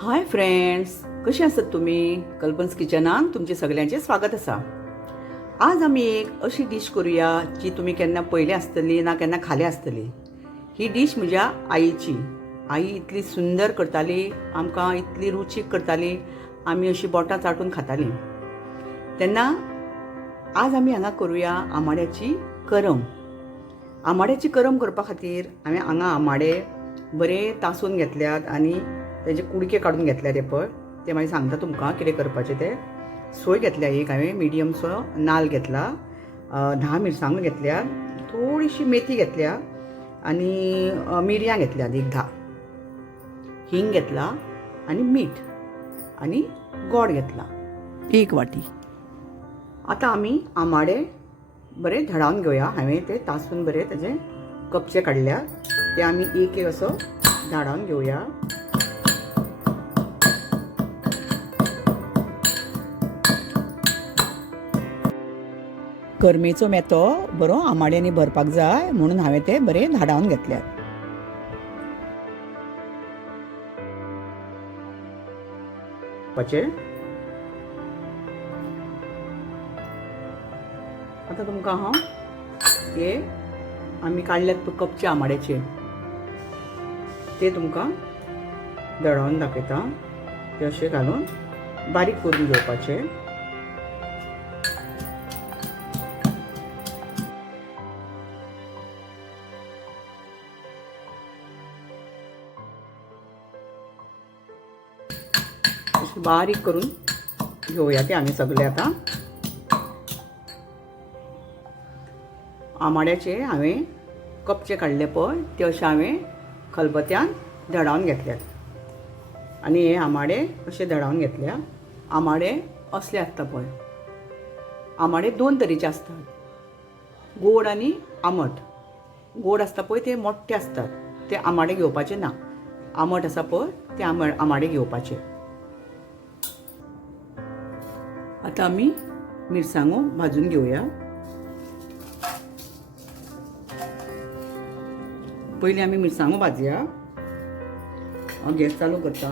Hi friends, कशी आसात तुम्ही? कल्पन्स किचनान तुमचे सगळ्यांचे स्वागत आसा. आज आमी एक अशी डिश करूया जी तुम्ही केन्ना पयली आसतली ना केन्ना खाली आसतली. ही डिश म्हज्या आईची. आई इतली सुंदर करताली, आमकां इतली रुचीक करताली, आमी अशी बोटां चाटून खाताली. तेन्ना आज आमी हांगा करूया आमाड्याची करम. आमाड्याची करम करपा खातीर हांवें हांगा आमाडे बरे तासून घेतल्यात आनी तेजे कुडके काडून घेतल्या ते पळय ते मागीर सांगता तुमकां कितें करपाचें तें. सोय घेतल्या एक हांवें मिडियमसो नाल्ल घेतला, 10 मिरसांगो घेतल्या, थोडीशी मेथी घेतल्या आनी मिरयां घेतल्यात एक 10, हिंग घेतला आनी मीठ आनी गोड घेतला 1 वाटी. आतां आमी आमाडे बरे धडावन घेवया. हांवें ते तासून बरे तेजे कपचे काडल्या, ते आमी एक एक असो धाडावन घेवया. करमेचो मेतो बरो आमाड्यांनी भरपाक जाय म्हणून हांवें ते बरे धाडावन घेतल्यात. आता तुमकां हांव हे आमी काडल्यात कपचे आमाड्याचे ते तुमकां दळावन दाखयता. ते अशे घालून बारीक करून घेवपाचे. बारीक करून घेऊया ते आम्ही सगळे. आता आमाड्याचे हांवें कपचे काडले पळय ते अशे हांवें खलबत्त्यान धडावन घेतल्यात आनी हे आमाडे अशे धडावन घेतल्या. आमाडे असले आसता पळय, आमाडे 2 तरेचे आसतात, गोड आनी आमट. गोड आसता पळय ते मोठे आसतात, ते आमाडे घेवपाचे ना. आमट आसा पळय ते आमाडे घेवपाचे. आता आमी मिरसांगो भाजून घेवया. पयलीं आमी मिरसांगो भाजया. हांव गॅस चालू करता.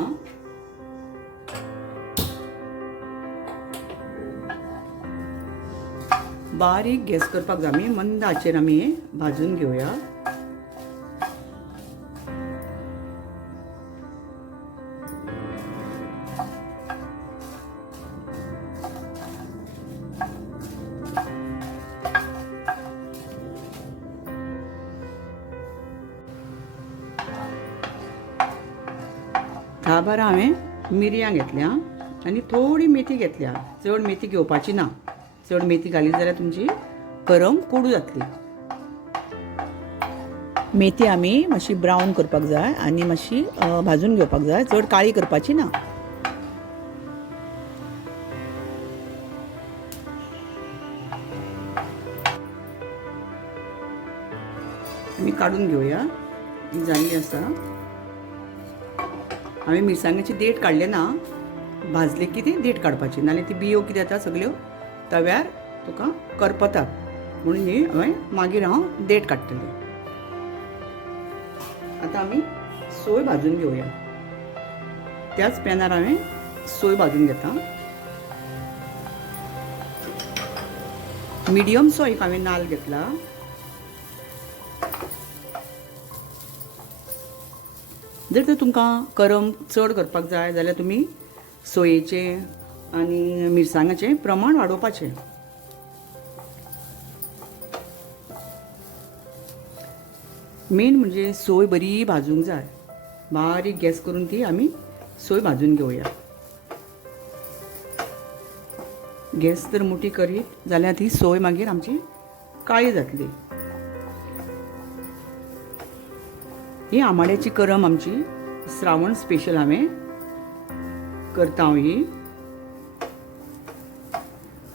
बारीक गॅस करपाक जाय. आमी मंद आचेर आमी भाजून घेवया. धा बारा हांवें मिरयां घेतल्या आनी थोडी मेथी घेतल्या. चड मेथी घेवपाची ना. चड मेथी घाली जाल्यार तुमची करम कोडू जातली. मेथी आमी मातशी ब्रावन करपाक जाय आनी मातशी भाजून घेवपाक जाय, चड काळी करपाची ना. आमी काडून घेवया. ही जाल्ली आसा. हांवें मिरसांगेची देठ काडले ना. भाजले की ती देठ काडपाची, नाल्यार ती बियो कितें जाता सगळ्यो तव्यार तुका करपतात. म्हणून ही हांवें मागीर हांव देठ काडटलें. आतां आमी सोय भाजून घेवया. त्याच पॅनार हांवें सोय भाजून घेता. मिडियमसो एक हांवें नाल्ल घेतला. जर तर तुमकां करम चड करपाक जाय जाल्यार तुमी सोयेचे आनी मिरसांगाचें प्रमाण वाडोवपाचें. मेन म्हणजे सोय बरी भाजूंक जाय. बारीक गॅस करून ती आमी सोय भाजून घेवया. गॅस जर मोठी करीत जाल्यार ती सोय मागीर आमची काळी जातली. ही आमाड्याची करम आमची श्रावण स्पेशल हांवें करता. हांव ही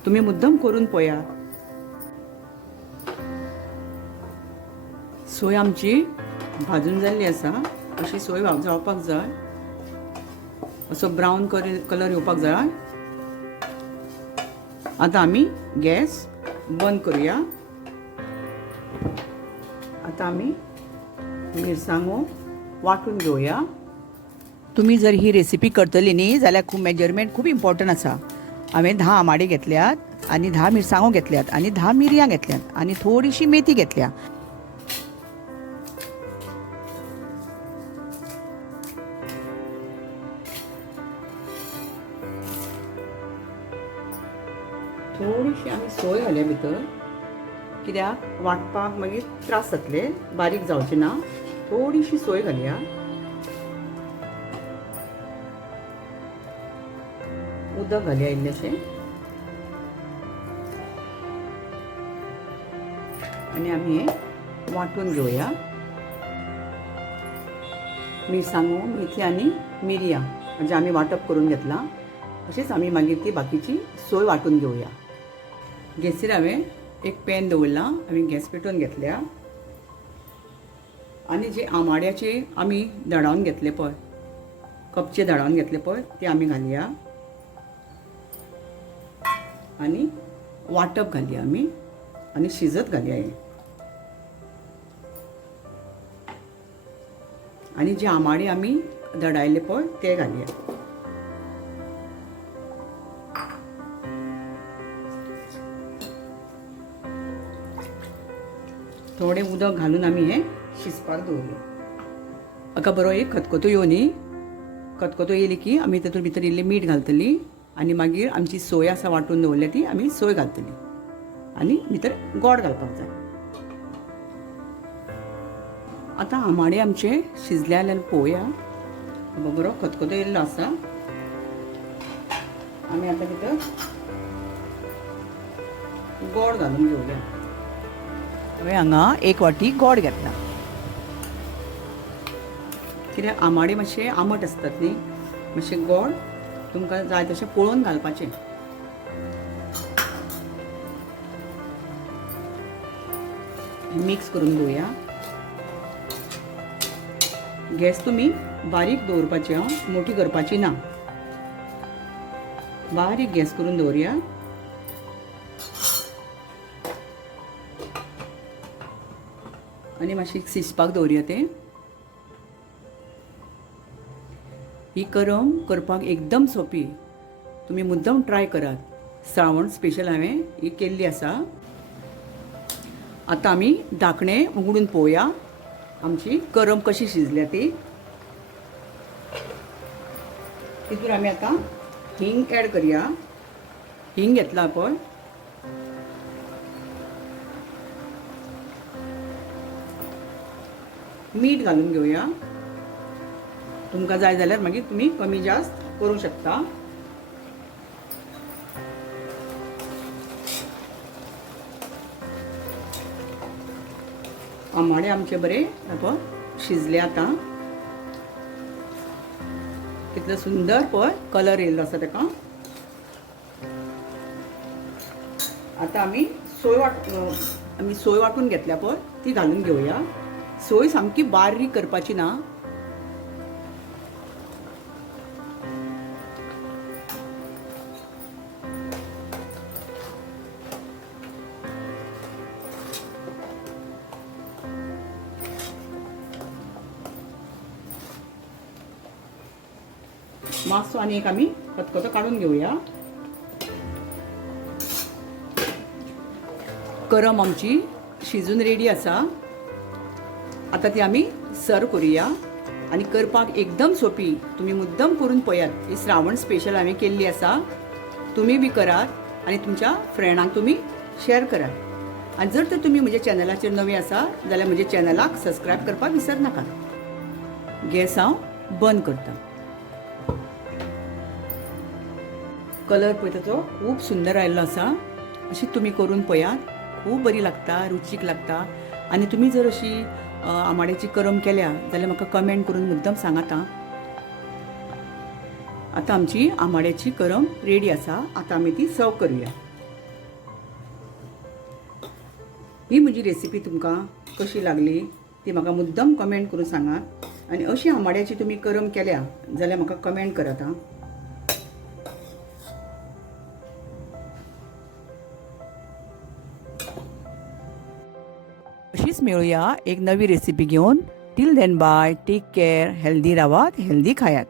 तुमी मुद्दम करून पळया. सोय आमची भाजून जाल्ली आसा. अशी सोय जावपाक जाय. असो ब्रावन कलर येवपाक जाय. आतां आमी गॅस बंद करूया. आतां आमी मिरसांगो वाटून घेवया. तुम्ही जर ही रेसिपी करतली न्ही जाल्यार खूब मेजरमेंट खूब इम्पॉर्टंट आसा. हांवें 10 आमाडे घेतल्यात आनी 10 मिरसांगो घेतल्यात आनी 10 मिरयां घेतल्यात आनी थोडीशी मेथी घेतल्या. थोडीशी आमी सोय घालया भितर, कित्याक वांटपाक मागीर त्रास जातले, बारीक जावचे ना. थोडीशी सोय घालया. उदक घालया इल्लेशें आनी आमी हें वांटून घेवया. मिरसांगो, मेथी आनी मिरयां म्हणजे आमी वांटप करून घेतलां. तशेंच आमी मागीर ती बाकीची सोय वांटून घेवया. गॅसीर हांवें एक पॅन दवरलां. हांवें गॅस पेटोवन घेतल्या आनी जे आमाड्याचे आमी दडावन घेतले पळय, कपचे दडावन घेतले पळय, ते आमी घालया आनी वांटप घालया आमी आनी शिजत घालया हें. आनी जे आमाडे आमी दडायले पळय ते घालया. थोडें उदक घालून आमी हें शिजपाक दवरया. हाका बरो एक खतखतो येवनी. खतखतो येयली की आमी तातूंत भितर इल्लें मीठ घालतली आनी मागीर आमची सोय आसा वांटून दवरल्या ती आमी सोय घालतली आनी भितर गोड घालपाक जाय. आतां आमाडे आमचे शिजले जाल्यार पळोवया. बरो खतखतो येयल्लो आसा. आमी आतां भितर गोड घालून घेवया. हांवें हांगा 1 वाटी गोड घेतला. कित्याक आमाडे मातशे आंबट आसतात न्ही, मातशे गोड तुमकां जाय तशें पळोवन घालपाचें. मिक्स करून घेवया. गॅस तुमी बारीक दवरपाची, मोठी करपाची ना. बारीक गॅस करून दवरया. आनी मातशी शिजपाक दवरया तें. ही करम करपाक एकदम सोपी. तुमी मुद्दम ट्राय करात. श्रावण स्पेशल हांवें ही केल्ली आसा. आतां आमी धाकणें उगडून पळोवया आमची करम कशी शिजल्या ती. तितून आमी आतां हिंग ऍड करया. हिंग घेतला पळय, मीठ घालून घेवया. तुमकां जाय जाल्यार मागीर तुमी कमी जास्त करूं शकता. आमाडे आमचे बरे पळय शिजले. आतां कितलो सुंदर पळय कलर येयल्लो आसा ताका. आतां आमी सोय वांटून घेतल्या पळय ती घालून घेवया. सोय सामकी बारीक करपाची ना. मातसो आनी एक आमी खतखतो काडून घेवया. करम आमची शिजून रेडी आसा. आता ती आमी सर्व करूया. आनी करपाक एकदम सोपी. तुमी मुद्दम करून पळयात. ही श्रावण स्पेशल हांवें केल्ली आसा. तुमी बी करात आनी तुमच्या फ्रेंडांक तुमी शेअर करात. आनी जर तर तुमी म्हज्या चॅनलाचेर नवे आसा जाल्यार म्हज्या चॅनलाक सबस्क्रायब करपाक विसरनाकात. गॅस हांव बंद करता. कलर पळय ताचो खूब सुंदर आयिल्लो आसा. अशी तुमी करून पळयात. खूब बरी लागता, रुचीक लागता. आनी तुमी जर अशी आमाड्याची करम केल्या जाल्यार म्हाका कमेंट करून मुद्दम सांगात आं. आतां आमची आमाड्याची करम रेडी आसा. आतां आमी ती सर्व करूया. ही म्हजी रेसिपी तुमकां कशी लागली ती म्हाका मुद्दम कमेंट करून सांगात. आनी अशी आमाड्याची तुमी करम केल्या जाल्यार म्हाका कमेंट करात आं. अशीच मेळुया एक नवी रेसिपी घेऊन. Till then bye. Take care. Healthy रावात, हेल्दी खायात.